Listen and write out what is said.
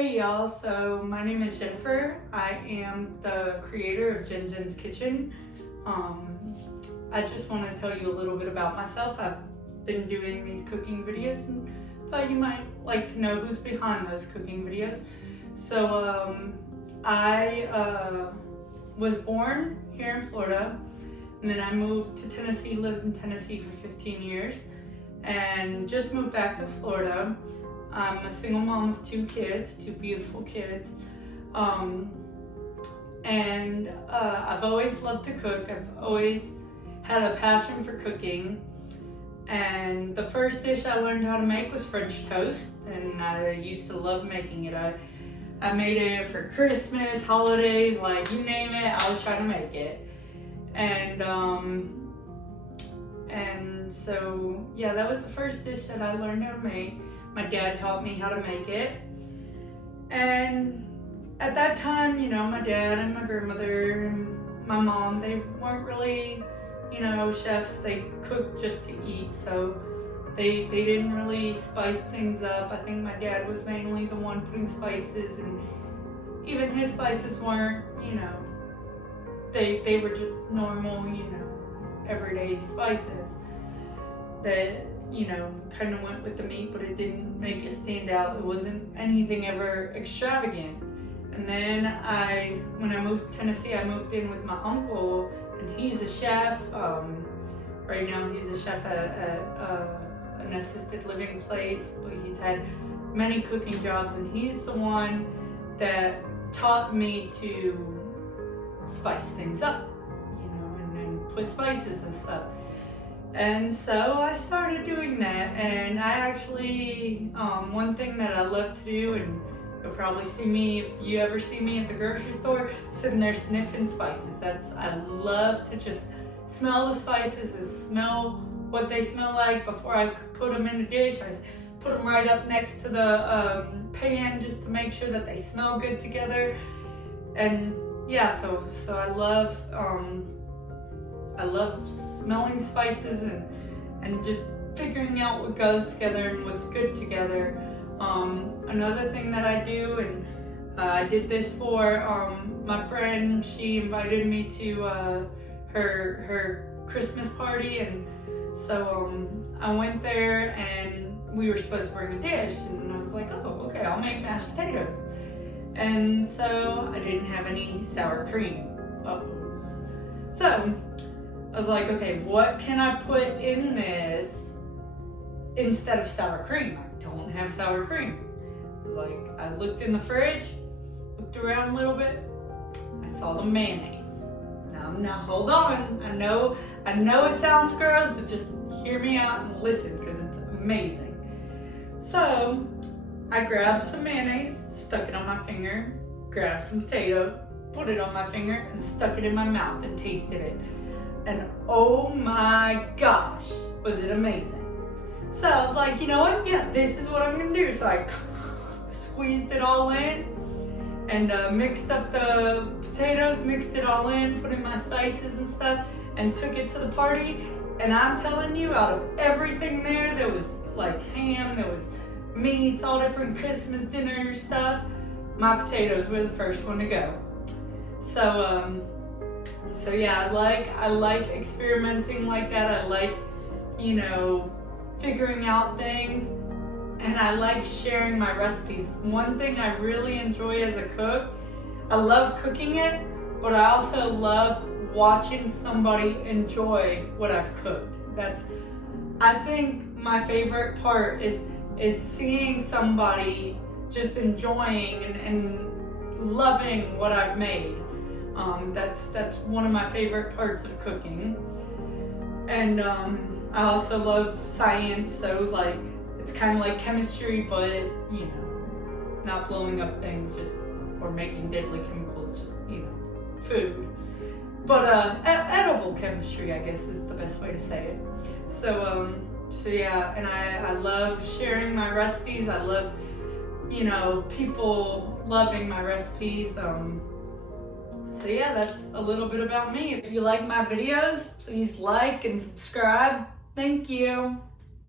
Hey y'all, so my name is Jennifer. I am the creator of JenjensKitchen. I just want to tell you a little bit about myself. I've been doing these cooking videos and thought you might like to know who's behind those cooking videos. So I was born here in Florida, and then I moved to Tennessee, lived in Tennessee for 15 years, and just moved back to Florida. I'm a single mom of two kids, two beautiful kids, and I've always loved to cook. I've always had a passion for cooking, and the first dish I learned how to make was French toast, and I used to love making it. I made it for Christmas, holidays, like you name it, I was trying to make it. And so yeah, that was the first dish that I learned how to make. My dad taught me how to make it. And at that time, you know, my dad and my grandmother and my mom, they weren't really, you know, chefs. They cooked just to eat, so they didn't really spice things up. I think my dad was mainly the one putting spices, and even his spices weren't, you know, they were just normal, you know, everyday spices that, you know, kind of went with the meat, but it didn't make it stand out. It wasn't anything ever extravagant. And then when I moved to Tennessee, I moved in with my uncle, and he's a chef. Right now he's a chef at an assisted living place, but he's had many cooking jobs, and he's the one that taught me to spice things up, you know, and put spices and stuff. And so I started doing that, and I actually, one thing that I love to do, and you'll probably see me, if you ever see me at the grocery store, sitting there sniffing spices. I love to just smell the spices and smell what they smell like before I put them in a dish. I put them right up next to the pan just to make sure that they smell good together. And yeah, so I love smelling spices and just figuring out what goes together and what's good together. Another thing that I do, and I did this for my friend. She invited me to her Christmas party, and so I went there, and we were supposed to bring a dish, and I was like, oh, okay, I'll make mashed potatoes. And so I didn't have any sour cream. So I was like, okay, what can I put in this instead of sour cream? I don't have sour cream. I looked in the fridge, looked around a little bit, I saw the mayonnaise. Now hold on. I know it sounds gross, but just hear me out and listen, because it's amazing. So I grabbed some mayonnaise, stuck it on my finger, grabbed some potato, put it on my finger, and stuck it in my mouth and tasted it. And oh my gosh, was it amazing. So I was like, you know what, yeah, this is what I'm gonna do. So I squeezed it all in and mixed up the potatoes, mixed it all in, put in my spices and stuff, and took it to the party. And I'm telling you, out of everything there was like ham, there was meats, all different Christmas dinner stuff, my potatoes were the first one to go. So yeah, I like experimenting like that. I like, you know, figuring out things, and I like sharing my recipes. One thing I really enjoy as a cook, I love cooking it, but I also love watching somebody enjoy what I've cooked. I think my favorite part is seeing somebody just enjoying and loving what I've made. That's one of my favorite parts of cooking. And I also love science, so like it's kind of like chemistry, but you know, not blowing up things or making deadly chemicals, just, you know, food. But edible chemistry, I guess, is the best way to say it. So yeah, and I love sharing my recipes. I love, you know, people loving my recipes. So yeah, that's a little bit about me. If you like my videos, please like and subscribe. Thank you.